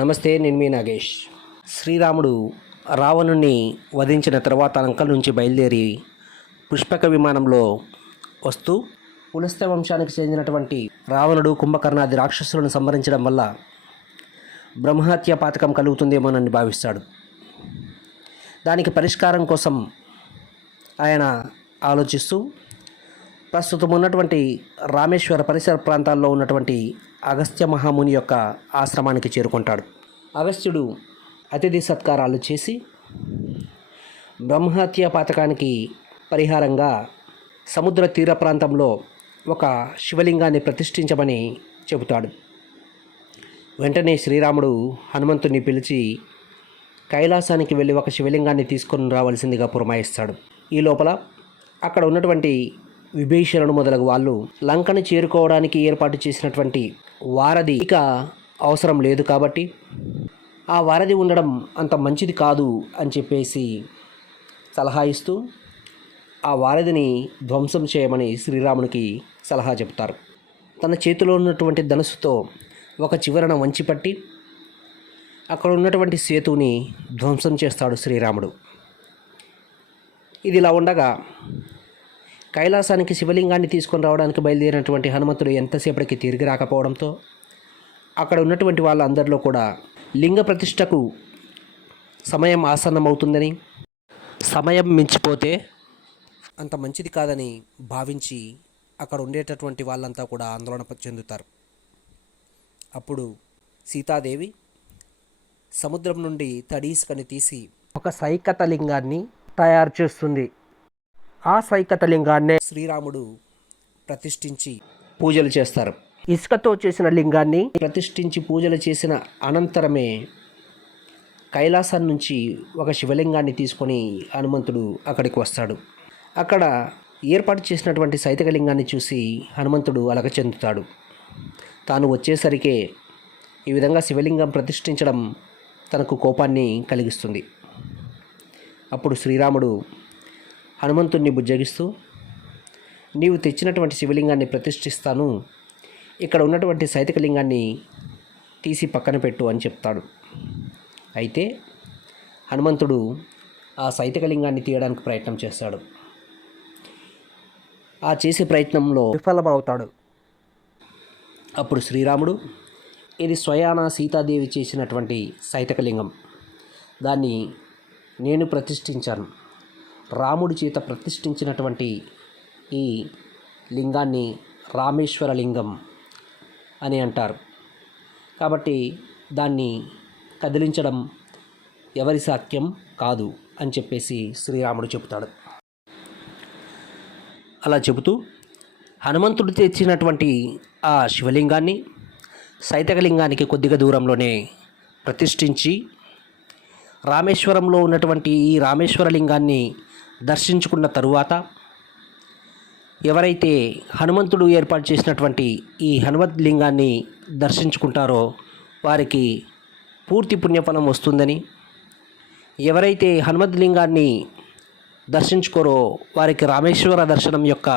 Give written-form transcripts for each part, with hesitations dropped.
నమస్తే, నేను మీ నాగేష్. శ్రీరాముడు రావణుని వధించిన తర్వాత లంక నుంచి బయలుదేరి పుష్పక విమానంలో వస్తూ పులస్త్య వంశానికి చెందినటువంటి రావణుడు కుంభకర్ణాది రాక్షసులను సంహరించడం వల్ల బ్రహ్మహత్య పాతకం కలుగుతుందేమోనని భావిస్తాడు. దానికి పరిష్కారం కోసం ఆయన ఆలోచిస్తూ ప్రస్తుతం ఉన్నటువంటి రామేశ్వర పరిసర ప్రాంతాల్లో ఉన్నటువంటి అగస్త్య మహాముని యొక్క ఆశ్రమానికి చేరుకుంటాడు. అగస్త్యుడు అతిథి సత్కారాలు చేసి బ్రహ్మహత్య పాతకానికి పరిహారంగా సముద్ర తీర ప్రాంతంలో ఒక శివలింగాన్ని ప్రతిష్ఠించమని చెబుతాడు. వెంటనే శ్రీరాముడు హనుమంతుని పిలిచి కైలాసానికి వెళ్ళి ఒక శివలింగాన్ని తీసుకొని రావాల్సిందిగా పురమాయిస్తాడు. ఈ లోపల అక్కడ ఉన్నటువంటి విభీషణుడు మొదలగు వాళ్ళు లంకను చేరుకోవడానికి ఏర్పాటు చేసినటువంటి వారధి ఇక అవసరం లేదు కాబట్టి ఆ వారధి ఉండడం అంత మంచిది కాదు అని చెప్పేసి సలహా ఇస్తూ ఆ వారధిని ధ్వంసం చేయమని శ్రీరామునికి సలహా చెబుతారు. తన చేతిలో ఉన్నటువంటి ధనుస్సుతో ఒక చివరన వంచిపట్టి అక్కడ ఉన్నటువంటి సేతువుని ధ్వంసం చేస్తాడు శ్రీరాముడు. ఇది ఇలా ఉండగా కైలాసానికి శివలింగాన్ని తీసుకొని రావడానికి బయలుదేరినటువంటి హనుమంతుడు ఎంతసేపటికి తిరిగి రాకపోవడంతో అక్కడ ఉన్నటువంటి వాళ్ళందరిలో కూడా లింగ ప్రతిష్టకు సమయం ఆసన్నమవుతుందని, సమయం మించిపోతే అంత మంచిది కాదని భావించి అక్కడ ఉండేటటువంటి వాళ్ళంతా కూడా ఆందోళన చెందుతారు. అప్పుడు సీతాదేవి సముద్రం నుండి తడి ఇసుకని తీసి ఒక సైకత లింగాన్ని తయారు చేస్తుంది. ఆ సైకత లింగాన్నే శ్రీరాముడు ప్రతిష్ఠించి పూజలు చేస్తారు. ఇసుకతో చేసిన లింగాన్ని ప్రతిష్ఠించి పూజలు చేసిన అనంతరమే కైలాసం నుంచి ఒక శివలింగాన్ని తీసుకొని హనుమంతుడు అక్కడికి వస్తాడు. అక్కడ ఏర్పాటు చేసినటువంటి సైతక లింగాన్ని చూసి హనుమంతుడు అలక చెందుతాడు. తాను వచ్చేసరికే ఈ విధంగా శివలింగం ప్రతిష్ఠించడం తనకు కోపాన్ని కలిగిస్తుంది. అప్పుడు శ్రీరాముడు హనుమంతుడిని బుజ్జగిస్తూ, నీవు తెచ్చినటువంటి శివలింగాన్ని ప్రతిష్ఠిస్తాను, ఇక్కడ ఉన్నటువంటి సైతకలింగాన్ని తీసి పక్కన పెట్టు అని చెప్తాడు. అయితే హనుమంతుడు ఆ సైతకలింగాన్ని తీయడానికి ప్రయత్నం చేస్తాడు. ఆ చేసే ప్రయత్నంలో విఫలమవుతాడు. అప్పుడు శ్రీరాముడు, ఇది స్వయాన సీతాదేవి చేసినటువంటి సైతకలింగం, దాన్ని నేను ప్రతిష్ఠించాను. రాముడి చేత ప్రతిష్ఠించినటువంటి ఈ లింగాన్ని రామేశ్వర లింగం అని అంటారు. కాబట్టి దాన్ని కదిలించడం ఎవరి సాధ్యం కాదు అని చెప్పేసి శ్రీరాముడు చెబుతాడు. అలా చెబుతూ హనుమంతుడు తెచ్చినటువంటి ఆ శివలింగాన్ని సైతకలింగానికి కొద్దిగా దూరంలోనే ప్రతిష్ఠించి రామేశ్వరంలో ఉన్నటువంటి ఈ రామేశ్వర లింగాన్ని దర్శించుకున్న తరువాత ఎవరైతే హనుమంతుడు ఏర్పాటు చేసినటువంటి ఈ హనుమత్ లింగాన్ని దర్శించుకుంటారో వారికి పూర్తి పుణ్యఫలం వస్తుందని, ఎవరైతే హనుమత్ లింగాన్ని దర్శించుకోరో వారికి రామేశ్వర దర్శనం యొక్క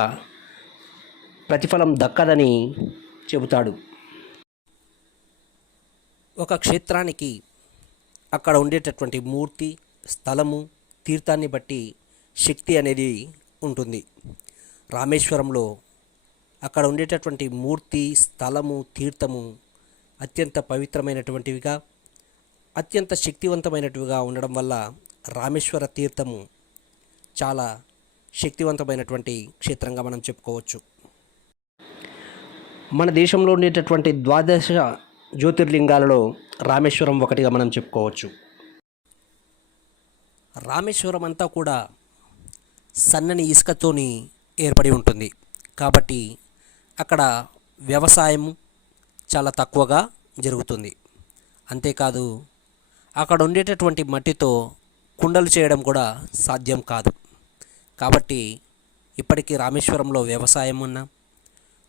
ప్రతిఫలం దక్కదని చెబుతాడు. ఒక క్షేత్రానికి అక్కడ ఉండేటటువంటి మూర్తి, స్థలము, తీర్థాన్ని బట్టి శక్తి అనేది ఉంటుంది. రామేశ్వరంలో అక్కడ ఉండేటటువంటి మూర్తి, స్థలము, తీర్థము అత్యంత పవిత్రమైనటువంటివిగా, అత్యంత శక్తివంతమైనటివిగా ఉండడం వల్ల రామేశ్వర తీర్థము చాలా శక్తివంతమైనటువంటి క్షేత్రంగా మనం చెప్పుకోవచ్చు. మన దేశంలో ఉండేటటువంటి ద్వాదశ జ్యోతిర్లింగాలలో రామేశ్వరం ఒకటిగా మనం చెప్పుకోవచ్చు. రామేశ్వరం అంతా కూడా సన్నని ఇసుకతోని ఏర్పడి ఉంటుంది కాబట్టి అక్కడ వ్యవసాయం చాలా తక్కువగా జరుగుతుంది. అంతేకాదు అక్కడ ఉండేటటువంటి మట్టితో కుండలు చేయడం కూడా సాధ్యం కాదు. కాబట్టి ఇప్పటికీ రామేశ్వరంలో వ్యవసాయం అన్నా,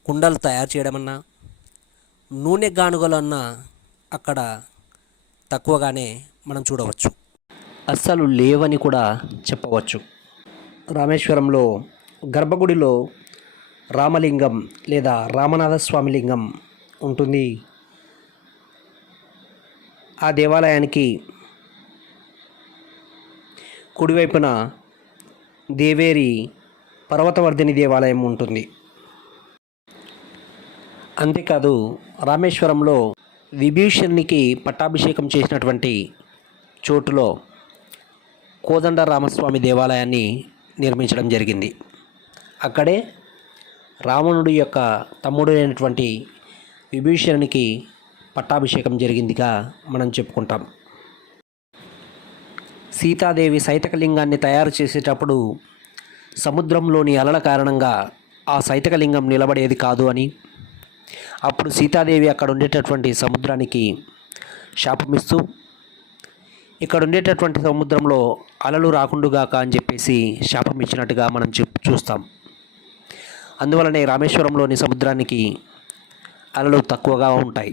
కుండలు తయారు చేయడం అన్నా, నూనె గానుగలన్నా అక్కడ తక్కువగానే మనం చూడవచ్చు, అస్సలు లేవని కూడా చెప్పవచ్చు. రామేశ్వరంలో గర్భగుడిలో రామలింగం లేదా రామనాథస్వామి లింగం ఉంటుంది. ఆ దేవాలయానికి కుడివైపున దేవేరి పర్వతవర్ధిని దేవాలయం ఉంటుంది. అంతేకాదు రామేశ్వరంలో విభీషణునికి పట్టాభిషేకం చేసినటువంటి చోటులో కోదండ రామస్వామి దేవాలయాన్ని నిర్మించడం జరిగింది. అక్కడే రావణుడి యొక్క తమ్ముడు అయినటువంటి విభీషణునికి పట్టాభిషేకం జరిగిందిగా మనం చెప్పుకుంటాం. సీతాదేవి సైతకలింగాన్ని తయారు చేసేటప్పుడు సముద్రంలోని అలల కారణంగా ఆ సైతకలింగం నిలబడేది కాదు అని, అప్పుడు సీతాదేవి అక్కడ ఉండేటటువంటి సముద్రానికి శాపమిస్తూ ఇక్కడ ఉండేటటువంటి సముద్రంలో అలలు రాకుండుగాక అని చెప్పేసి శాపం ఇచ్చినట్టుగా మనం చూస్తాం. అందువలనే రామేశ్వరంలోని సముద్రానికి అలలు తక్కువగా ఉంటాయి.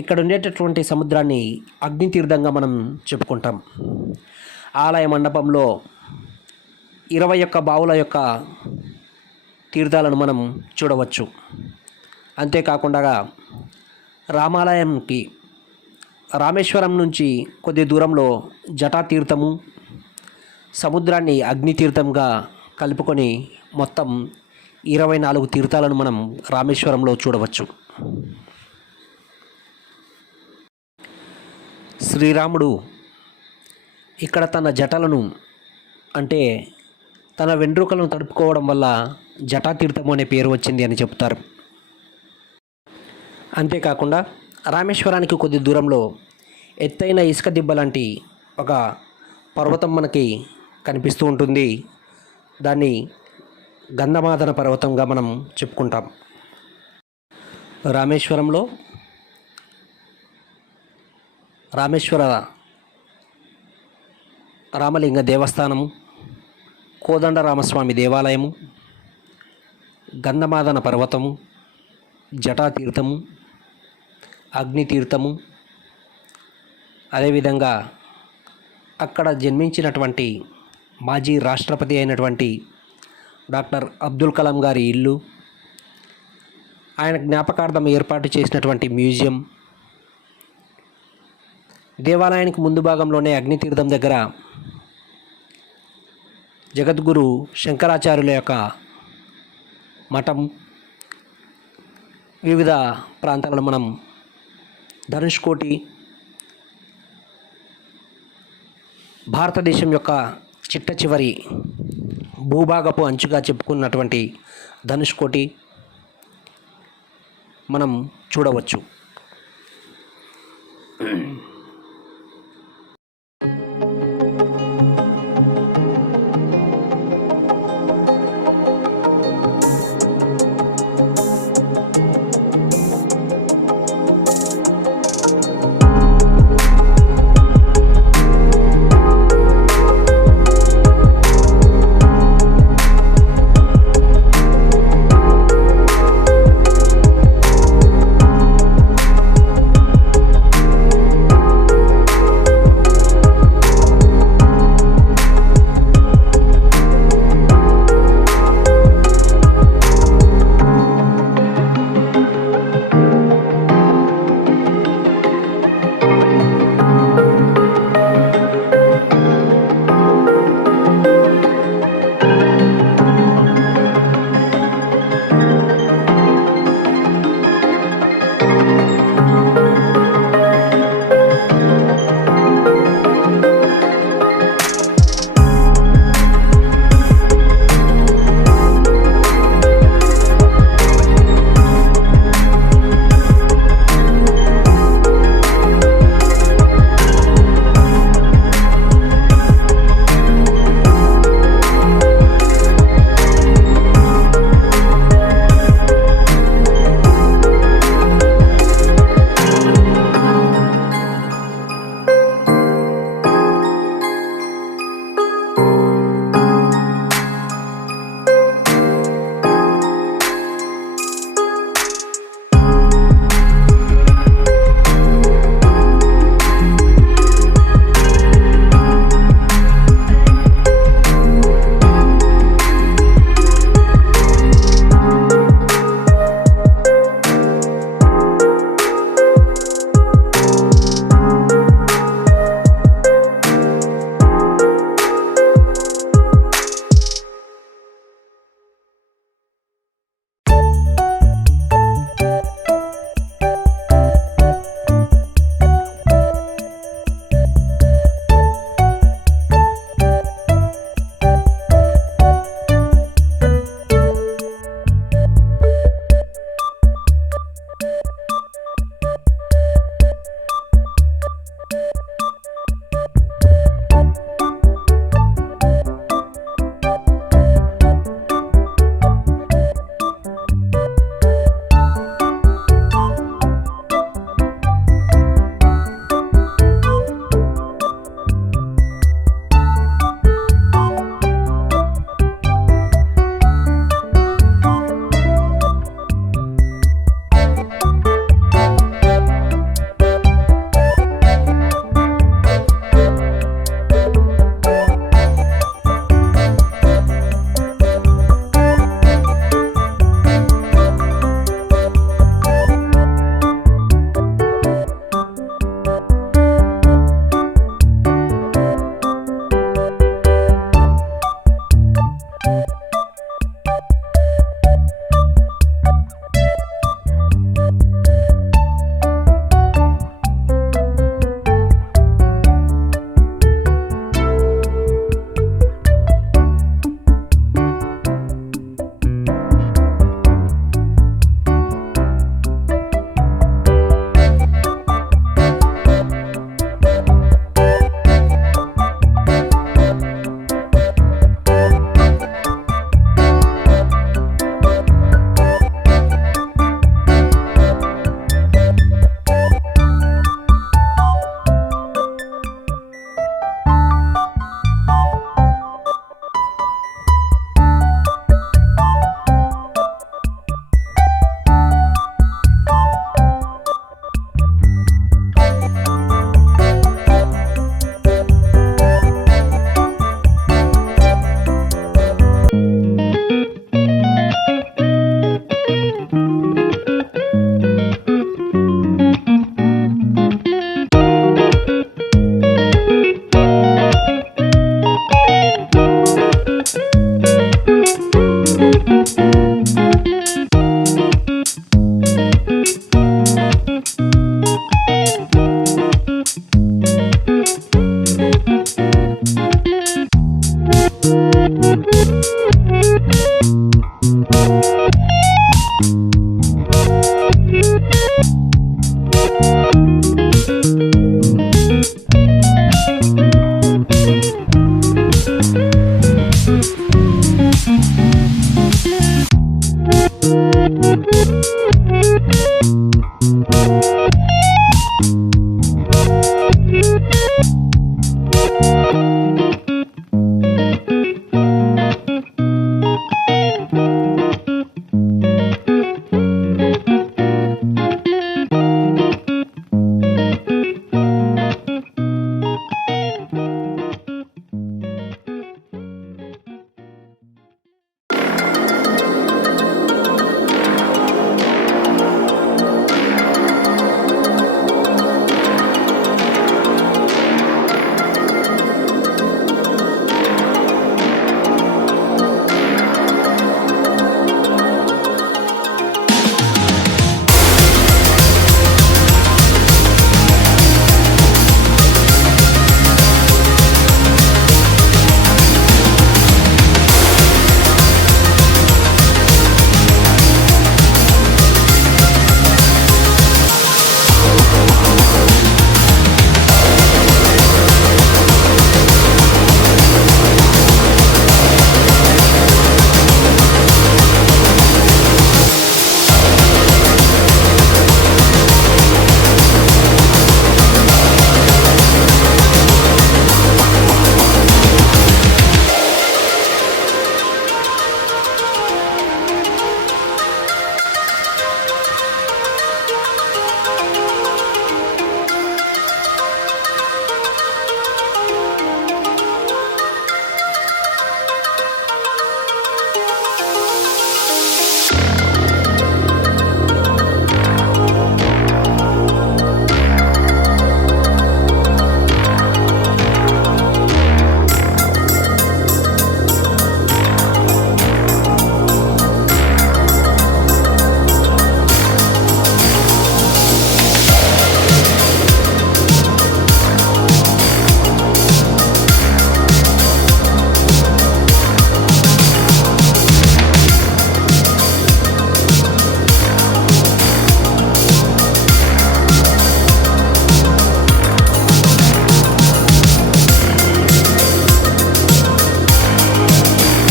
ఇక్కడ ఉండేటటువంటి సముద్రాన్ని అగ్నితీర్థంగా మనం చెప్పుకుంటాం. ఆలయ మండపంలో 21 బావుల యొక్క తీర్థాలను మనం చూడవచ్చు. అంతేకాకుండా రామాలయంకి రామేశ్వరం నుంచి కొద్ది దూరంలో జటాతీర్థము, సముద్రాన్ని అగ్నితీర్థంగా కలుపుకొని మొత్తం 24 తీర్థాలను మనం రామేశ్వరంలో చూడవచ్చు. శ్రీరాముడు ఇక్కడ తన జటలను అంటే తన వెంట్రుకలను తడుపుకోవడం వల్ల జటాతీర్థము అనే పేరు వచ్చింది అని చెప్తారు. అంతేకాకుండా రామేశ్వరానికి కొద్ది దూరంలో ఎత్తైన ఇసుక దిబ్బ లాంటి ఒక పర్వతం మనకి కనిపిస్తూ ఉంటుంది. దాన్ని గంధమాదన పర్వతంగా మనం చెప్పుకుంటాం. రామేశ్వరంలో రామేశ్వర రామలింగ దేవస్థానము, కోదండరామస్వామి దేవాలయము, గంధమాదన పర్వతము, జటాతీర్థము, అగ్నితీర్థము, అదేవిధంగా అక్కడ జన్మించినటువంటి మాజీ రాష్ట్రపతి అయినటువంటి డాక్టర్ అబ్దుల్ కలాం గారి ఇల్లు, ఆయన జ్ఞాపకార్థం ఏర్పాటు చేసినటువంటి మ్యూజియం, దేవాలయానికి ముందు భాగంలోనే అగ్నితీర్థం దగ్గర జగద్గురు శంకరాచార్యుల యొక్క మఠం, వివిధ ప్రాంతాలను మనం ధనుష్కోటి, భారతదేశం యొక్క చిట్ట చివరి భూభాగపు అంచుగా చెప్పుకున్నటువంటి ధనుష్కోటి మనం చూడవచ్చు.